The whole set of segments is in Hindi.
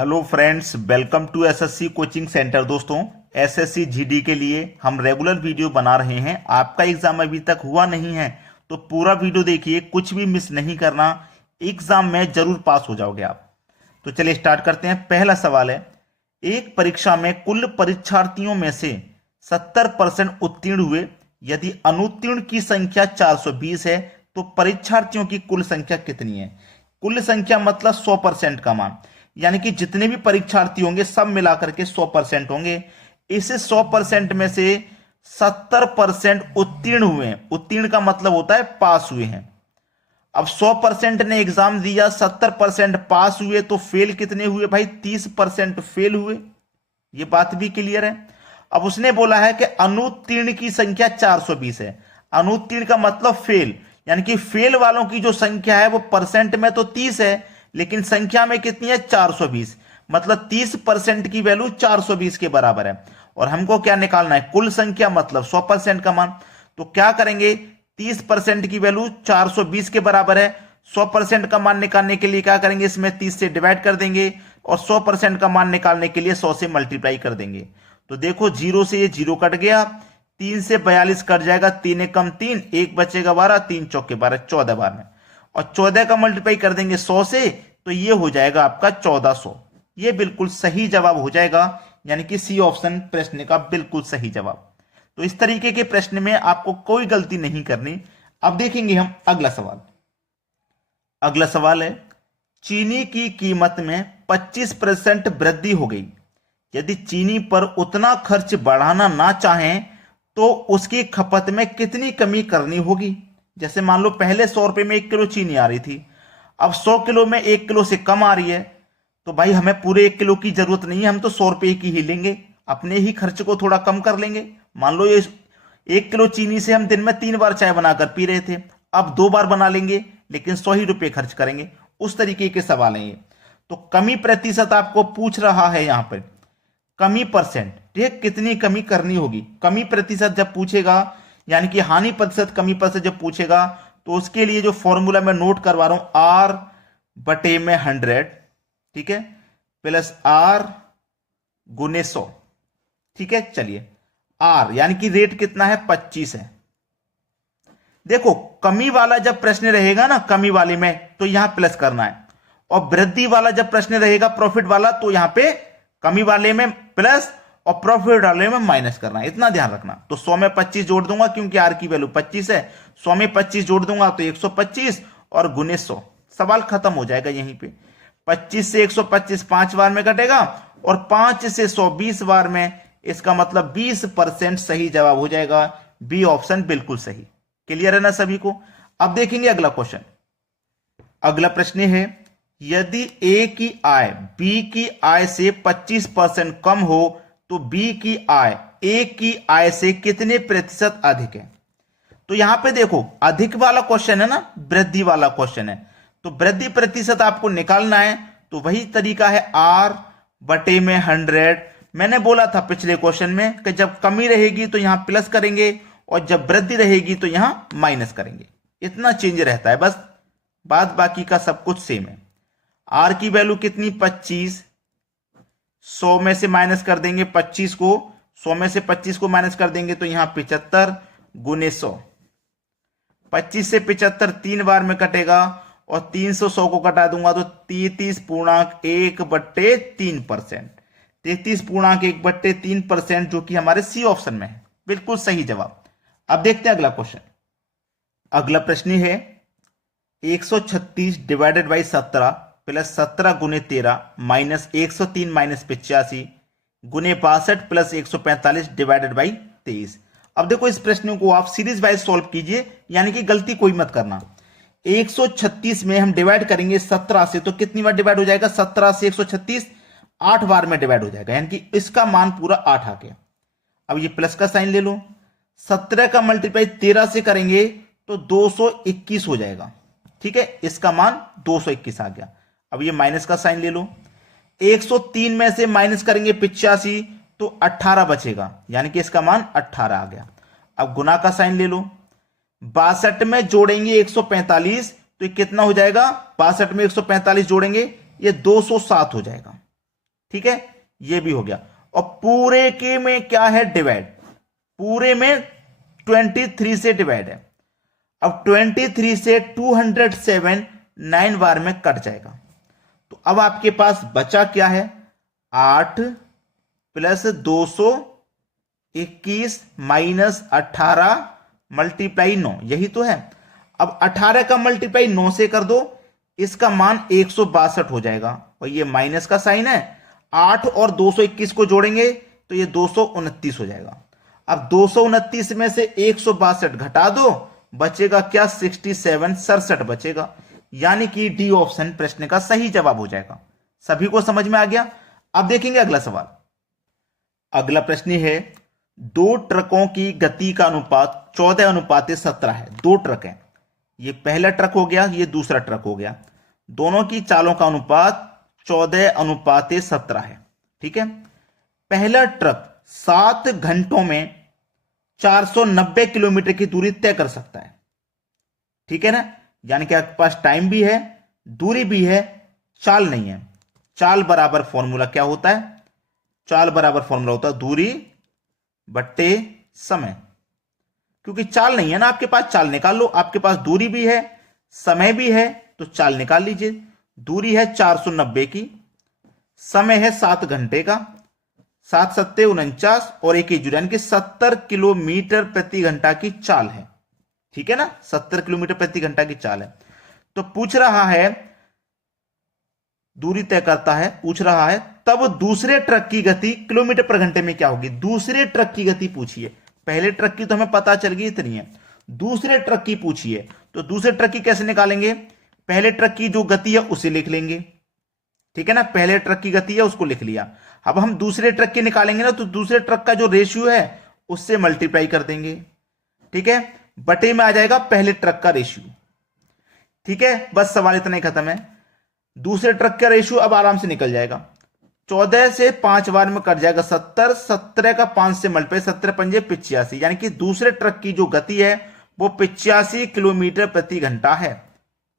Hello friends, welcome to SSC coaching centre. दोस्तों, एसएससी जीडी के लिए हम रेगुलर वीडियो बना रहे हैं। आपका एग्जाम अभी तक हुआ नहीं है तो पूरा वीडियो देखिए, कुछ भी मिस नहीं करना। एग्जाम में जरूर पास हो जाओगे आप। तो चलिए स्टार्ट करते हैं। पहला सवाल है, एक परीक्षा में कुल परीक्षार्थियों में से 70% उत्तीर्ण हुए। यदि अनुत्तीर्ण की संख्या 420 है तो परीक्षार्थियों की कुल संख्या कितनी है? कुल संख्या मतलब 100% का मान, यानी कि जितने भी परीक्षार्थी होंगे सब मिलाकर के 100% होंगे। इस 100% में से 70% उत्तीर्ण हुए हैं। उत्तीर्ण का मतलब होता है पास हुए हैं। अब 100% ने एग्जाम दिया, 70% पास हुए, तो फेल कितने हुए भाई? 30% फेल हुए। ये बात भी क्लियर है। अब उसने बोला है कि अनुत्तीर्ण की संख्या 420 है। अनुत्तीर्ण का मतलब फेल, यानी कि फेल वालों की जो संख्या है वो परसेंट में तो 30 है, लेकिन संख्या में कितनी है? 420। मतलब 30% की वैल्यू 420 के बराबर है। और हमको क्या निकालना है? कुल संख्या मतलब 100% का मान। तो क्या करेंगे? 30% की वैल्यू 420 के बराबर है। 100% का मान निकालने के लिए क्या करेंगे? इसमें 30 से डिवाइड कर देंगे और 100% का मान निकालने के लिए 100 से मल्टीप्लाई कर देंगे। तो देखो, 0 से ये 0 कट गया, 3 से 42 कट जाएगा, 3 एक कम 3, 1 बचेगा 12, 3 चौके 12, 14 बार में। और 14 का मल्टीप्लाई कर देंगे 100 से, तो ये हो जाएगा आपका 1400। ये बिल्कुल सही जवाब हो जाएगा, यानी कि सी ऑप्शन प्रश्न का बिल्कुल सही जवाब। तो इस तरीके के प्रश्न में आपको कोई गलती नहीं करनी। अब देखेंगे हम अगला सवाल। अगला सवाल है, चीनी की कीमत में 25% वृद्धि हो गई। यदि चीनी पर उतना खर्च बढ़ाना ना चाहें तो उसकी खपत में कितनी कमी करनी होगी? जैसे मान लो पहले 100 रुपए में 1 किलो चीनी आ रही थी, अब 100 किलो में 1 किलो से कम आ रही है। तो भाई हमें पूरे 1 किलो की जरूरत नहीं है, हम तो 100 रुपए की ही लेंगे, अपने ही खर्च को थोड़ा कम कर लेंगे। मान लो ये 1 किलो चीनी से हम दिन में 3 बार चाय बनाकर पी रहे थे, अब 2 बार बना लेंगे, लेकिन 100 ही रुपए खर्च करेंगे। उस तरीके के सवाल हैं ये। तो कमी प्रतिशत आपको पूछ रहा है यहां पर, कमी परसेंट, ठीक है, कितनी कमी करनी होगी। कमी प्रतिशत जब पूछेगा, यानी कि हानि प्रतिशत कमी प्रतिशत जब पूछेगा, तो उसके लिए जो फॉर्मूला मैं नोट करवा रहा हूं, आर बटे में 100, ठीक है, प्लस आर गुने 100, ठीक है। चलिए, आर यानी कि रेट कितना है? 25 है। देखो, कमी वाला जब प्रश्न रहेगा ना, कमी वाले में, तो यहां प्लस करना है, और वृद्धि वाला जब प्रश्न रहेगा प्रॉफिट वाला, तो यहां पे कमी वाले में प्लस और प्रॉफिट वाले में माइनस करना है। इतना ध्यान रखना। तो 100 में 25 जोड़ दूंगा, क्योंकि आर की वैल्यू 25 है। 100 में 25 जोड़ दूंगा तो 125 और गुने 100। सवाल खत्म हो जाएगा यहीं पे। 25 से 125 5 बार में कटेगा, और 5 से 100 20 बार में। इसका मतलब 20% सही जवाब हो जाएगा। बी ऑप्शन बिल्कुल सही। क्लियर है ना सभी को? अब देखेंगे अगला क्वेश्चन। अगला प्रश्न है, यदि ए की आय बी की आय से 25% कम हो तो बी की आय ए की आय से कितने प्रतिशत अधिक है? तो यहां पे देखो, अधिक वाला क्वेश्चन है ना, वृद्धि वाला क्वेश्चन है, तो वृद्धि प्रतिशत आपको निकालना है। तो वही तरीका है, आर बटे में 100। मैंने बोला था पिछले क्वेश्चन में कि जब कमी रहेगी तो यहां प्लस करेंगे, और जब वृद्धि रहेगी तो यहां माइनस करेंगे। इतना चेंज रहता है बस, बाद बाकी का सब कुछ सेम है। आर की वैल्यू कितनी? 25। 100 में से माइनस कर देंगे 25 को, 100 में से 25 को माइनस कर देंगे तो यहां 75 गुने 100। 25 से 75 3 बार में कटेगा, और 300 100 को कटा दूंगा तो 33.1/3%। 33.1/3%, जो कि हमारे सी ऑप्शन में है। बिल्कुल सही जवाब। अब देखते हैं अगला क्वेश्चन। अगला प्रश्न है, 136 डिवाइडेड बाई 17 प्लस 17 गुने 13 माइनस 103 माइनस 85 गुने 62 प्लस 145 डिवाइडेड बाई 23। अब देखो, इस प्रश्न को आप सीरीज वाइज सॉल्व कीजिए, यानी कि गलती कोई मत करना। 136 में हम डिवाइड करेंगे 17 से, तो कितनी बार डिवाइड हो जाएगा? 17 से 136 8 बार में डिवाइड हो जाएगा, यानी कि इसका मान पूरा 8 आ गया। अब ये प्लस का साइन ले लो, 17 का मल्टीप्लाई 13 से करेंगे तो 221 हो जाएगा, ठीक है, इसका मान 221 आ गया। अब ये माइनस का साइन ले लो, 103 में से माइनस करेंगे 85 तो 18 बचेगा, यानी कि इसका मान 18 आ गया। अब गुना का साइन ले लो, 62 में जोड़ेंगे 145 तो ये कितना हो जाएगा? 62 में 145 जोड़ेंगे, ये 207 हो जाएगा। ठीक है, ये भी हो गया। और पूरे के में क्या है, डिवाइड, पूरे में 23 से डिवाइड है। अब 23 से 207 9 बार में कट जाएगा। तो अब आपके पास बचा क्या है, 8 प्लस 221 माइनस 18 मल्टीप्लाई 9, यही तो है। अब 18 का मल्टीप्लाई 9 से कर दो, इसका मान 162 हो जाएगा, और ये माइनस का साइन है। 8 और 221 को जोड़ेंगे तो ये 229 हो जाएगा। अब 229 में से 162 घटा दो, बचेगा क्या, 67 बचेगा। यानी कि डी ऑप्शन प्रश्न का सही जवाब हो जाएगा। सभी को समझ में आ गया। अब देखेंगे अगला सवाल। अगला प्रश्न है, दो ट्रकों की गति का अनुपात 14:17 है। दो ट्रक हैं, ये पहला ट्रक हो गया, ये दूसरा ट्रक हो गया। दोनों की चालों का अनुपात 14:17 है। ठीक है, पहला ट्रक 7 घंटों में 490 किलोमीटर की दूरी तय कर सकता है। ठीक है ना, यानी कि आपके पास टाइम भी है, दूरी भी है, चाल नहीं है। चाल बराबर फॉर्मूला क्या होता है, चाल बराबर फॉर्मूला होता है दूरी बट्टे समय। क्योंकि चाल नहीं है ना आपके पास, चाल निकाल लो। आपके पास दूरी भी है, समय भी है, तो चाल निकाल लीजिए। दूरी है 490 की, समय है 7 घंटे का, 7 सत्ते 49 और 1 जुड़ा, यानी कि 70 किलोमीटर प्रति घंटा की चाल है। ठीक है ना, 70 किलोमीटर प्रति घंटा की चाल है। तो पूछ रहा है, दूरी तय करता है, पूछ रहा है तब दूसरे ट्रक की गति किलोमीटर पर घंटे में क्या होगी। दूसरे ट्रक की गति पूछिए, पहले ट्रक की तो हमें पता चल गई इतनी है, दूसरे ट्रक की पूछिए। तो दूसरे ट्रक की कैसे निकालेंगे, पहले ट्रक की जो गति है उसे लिख लेंगे। ठीक है ना, पहले ट्रक की गति है उसको लिख लिया। अब हम दूसरे ट्रक की निकालेंगे ना, तो दूसरे ट्रक का जो रेशियो है उससे मल्टीप्लाई कर देंगे। ठीक है, बटे में आ जाएगा पहले ट्रक का रेशियो। ठीक है, बस सवाल इतना ही खत्म है। दूसरे ट्रक का रेशियो अब आराम से निकल जाएगा। 14 से 5 बार में कट जाएगा 70, 17 का 5 से मल्टीप्लाई, 17 पंजे 85, यानी कि दूसरे ट्रक की जो गति है वो 85 किलोमीटर प्रति घंटा है।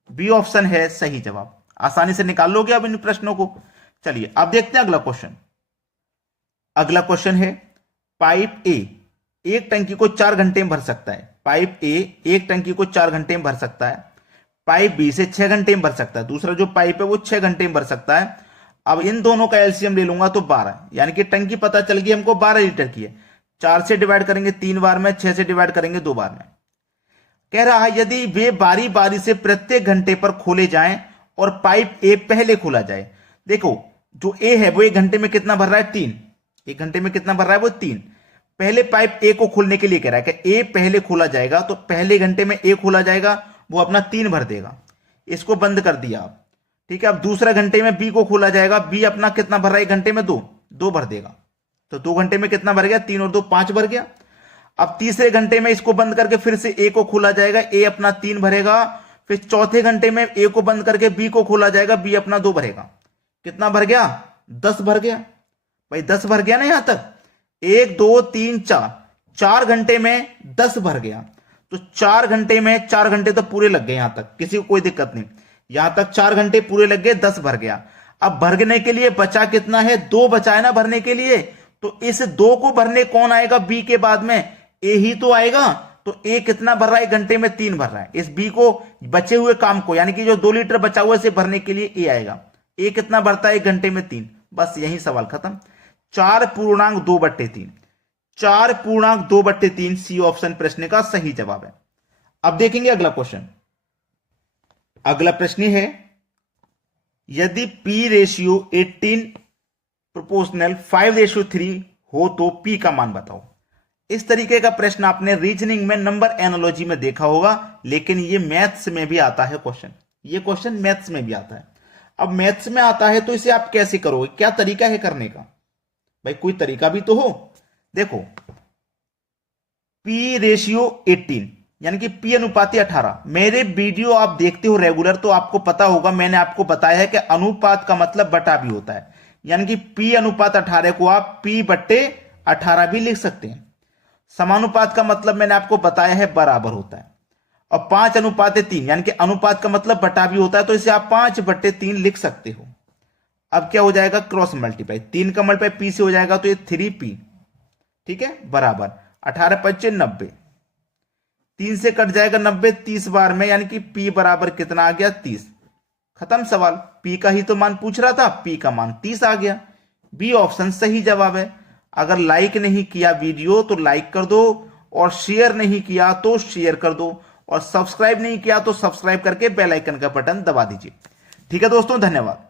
बी ऑप्शन है सही जवाब। आसानी से निकाल लोगे अब इन प्रश्नों को। चलिए अब देखते हैं अगला क्वेश्चन। अगला क्वेश्चन है, पाइप ए एक टंकी को 4 घंटे में भर सकता है। पाइप ए एक टंकी को 4 घंटे में भर सकता है। पाइप बी से 6 घंटे में भर सकता है। दूसरा जो पाइप है वो 6 घंटे में भर सकता है। अब इन दोनों का एलसीएम ले लूंगा तो 12, यानी कि टंकी पता चल गई हमको 12 लीटर की है। 4 से डिवाइड करेंगे 3 बार में, 6 से डिवाइड करेंगे 2 बार में। कह रहा है यदि वे बारी बारी से प्रत्येक घंटे पर खोले जाएं और पाइप ए पहले खोला जाए। देखो जो ए है वो 1 घंटे में कितना भर रहा है, 3। 1 घंटे में कितना भर रहा है वो 3। पहले पाइप ए को खोलने के लिए कह रहा है कि ए पहले खोला जाएगा, तो पहले घंटे में ए खोला जाएगा, वो अपना 3 भर देगा। इसको बंद कर दिया आप। ठीक है, अब दूसरा घंटे में बी को खोला जाएगा, बी अपना कितना भर रहा है 1 घंटे में, 2 भर देगा। तो 2 घंटे में कितना भर गया, 3 और 2 5 भर गया। अब तीसरे घंटे में इसको बंद करके फिर से ए को खोला जाएगा, ए अपना 3 भरेगा। फिर चौथे घंटे में ए को बंद करके बी को खोला जाएगा, बी अपना 2 भरेगा। कितना भर गया, 10 भर गया। भाई 10 भर गया ना यहां तक, 1 2 3 4, 4 घंटे में 10 भर गया। तो 4 घंटे में 4 घंटे तो पूरे लग गए, यहां तक किसी को कोई दिक्कत नहीं। यहां तक 4 घंटे पूरे लग गए, 10 भर गया। अब भरने के लिए बचा कितना है, 2 बचा है ना भरने के लिए। तो इस 2 को भरने कौन आएगा बी के बाद में, ए ही तो आएगा। तो ए कितना भर रहा है, 1 घंटे में 3 भर रहा है। इस बी को बचे हुए काम को, यानी कि जो 2 लीटर बचा हुआ है, इसे भरने के लिए ए आएगा। ए कितना भरता है 1 घंटे में 3। बस यही सवाल खत्म। 4.2/3, 4.2/3 सी ऑप्शन प्रश्न का सही जवाब है। अब देखेंगे अगला क्वेश्चन। अगला प्रश्न है, यदि P रेशियो 18 प्रोपोर्शनल 5:3 हो तो P का मान बताओ। इस तरीके का प्रश्न आपने रीजनिंग में नंबर एनालॉजी में देखा होगा, लेकिन ये मैथ्स में भी आता है क्वेश्चन। ये क्वेश्चन मैथ्स में भी आता है। अब मैथ्स में आता है तो इसे आप कैसे करोगे, क्या तरीका है करने का। भाई कोई तरीका भी तो हो। देखो P रेशियो 18 यानी कि P अनुपाती 18। मेरे वीडियो आप देखते हो रेगुलर तो आपको पता होगा, मैंने आपको बताया है कि अनुपात का मतलब बटा भी होता है। यानी कि P अनुपात 18 को आप P/18 भी लिख सकते हैं। समानुपात का मतलब मैंने आपको बताया है बराबर होता है। और 5:3 यानी कि अनुपात का मतलब बटा भी होता है, तो इसे आप 5/3 लिख सकते हो। अब क्या हो जाएगा, क्रॉस मल्टीप्लाई, 3 का मल्टीप्लाई पी से हो जाएगा तो ये 3p, ठीक है, बराबर 18 पच्चे 90, 3 से कट जाएगा 90 30 बार में, यानी कि p बराबर कितना आ गया 30। खत्म सवाल। p का ही तो मान पूछ रहा था, p का मान 30 आ गया। बी ऑप्शन सही जवाब है। अगर लाइक नहीं किया वीडियो तो लाइक कर दो, और शेयर नहीं किया तो शेयर कर दो, और सब्सक्राइब नहीं किया तो सब्सक्राइब करके बेल आइकन का बटन दबा दीजिए। ठीक है दोस्तों, धन्यवाद।